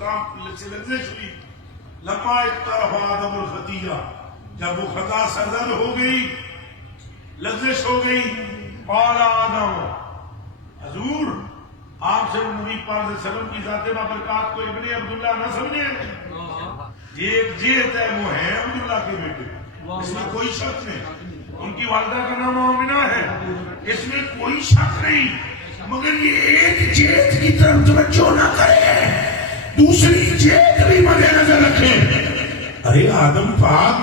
السلام سے لغزش ہوئی. لما اقترف آدم الخطیہ، جب وہ خطا سرزد ہو گئی، لغزش ہو گئی، قال آدم، حضور آپ سے نبی پاک صلی اللہ علیہ وسلم کی ذات بابرکات کو ابن عبداللہ نہ سمجھے. یہ ایک جیت ہے، وہ ہے عبداللہ کے بیٹے، اس میں کوئی شک نہیں. ان کی والدہ کا نام آمنہ ہے، اس میں کوئی شک نہیں. مگر یہ ایک جیت کی طرف توجہ نہ کرے، دوسری جیت بھی مد نظر رکھے. ارے آدم پاک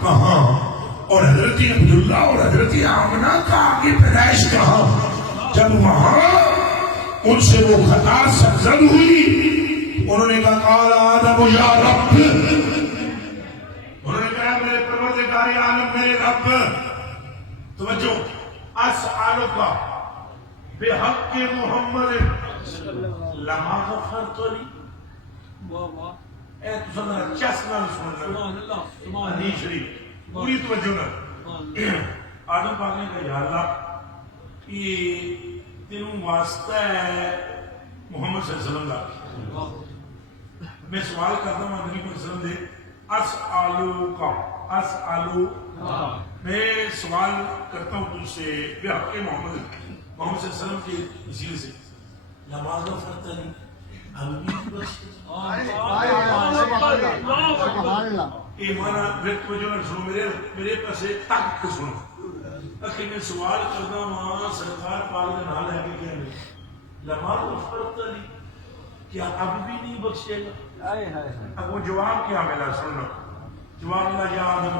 کہاں اور حضرت عبداللہ اور حضرت آمنہ کا آگے پیدائش کہاں؟ جب وہاں ان سے وہ خطا سرزد ہوئی، انہوں نے کہا قال آدم یا رب، انہوں نے کہا میرے پروردگار عالم، میرے رب. توجہ، اسألک بحق محمد لما غفرت لی. اے تو سننا چس نال سننا حدیث شریف پوری توجہ نہ. آدم پاک نے کہا یا اللہ، یہ تینوں واسطہ ہے محمد صلی اللہ علیہ وسلم کا. میں سوال کرتا ہوں نبی صلی اللہ علیہ وسلم دے، اسألو کا، اسألو، میں سوال کرتا ہوں تجھ سے بحق محمد محمد صلی اللہ علیہ وسلم کے وسیلے سے، لما غفرت لی، ایمانا رت وجہ نہ سنو، میرے پاسے تک سنو. اکھیں میں سوال کرنا وہاں سرکار پاک نے نہ لے کے کہنے لما غفرت لی، کیا اب بھی نہیں بخشے گا؟ اب وہ جواب کیا ملا سننا. جواب ملا یا آدم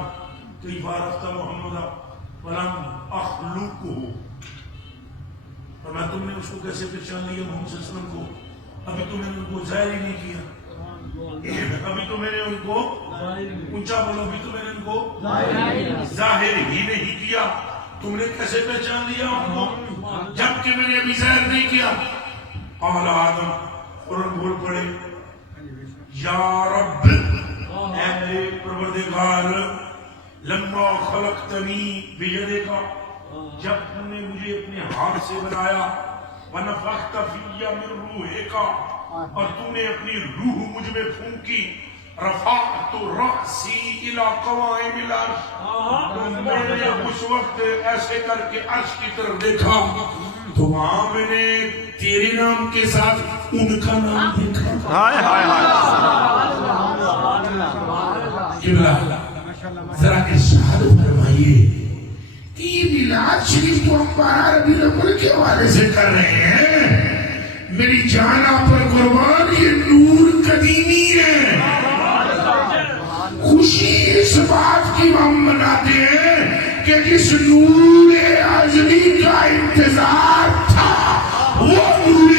کیف عرفت محمد ولم اخلقہ، فرمایا تم نے اس کو کیسے پہچان لیا محمد صلی اللہ علیہ وسلم کو؟ ابھی تو میں نے ان کو ظاہر ہی نہیں کیا، ابھی تو میں نے ان کو اونچا بولو، ابھی تو میں نے ان کو ظاہر ہی نہیں کیا. تم نے کیسے پہچان لیا ان کو جبکہ میں نے ابھی ظاہر نہیں کیا؟ قال آدم، فوراً بول پڑے یا رب، اے میرے پروردگار، لما خلقتنی بیدک، جب تم نے مجھے اپنے ہاتھ سے بنایا، ونفخت فی من روحک، اور تم نے اپنی روح مجھ میں پھونکی، رفعت رأسی الی قوائم العرش، میں نے اس وقت ایسے کر کے عرش کی طرف دیکھا تو وہاں میں نے تیرے نام کے ساتھ ان کا نام دیکھا. ذرا ارشاد فرمائیے کہ یہ میلاد شریف کو ہم 12 ربیع الاول کے حوالے سے کر رہے ہیں. میری جان آپ پر قربان، یہ نور قدیمی ہے. خوشی اس بات کی ہم مناتے ہیں کہ جس نور ازلی کا انتظار تھا وہ نور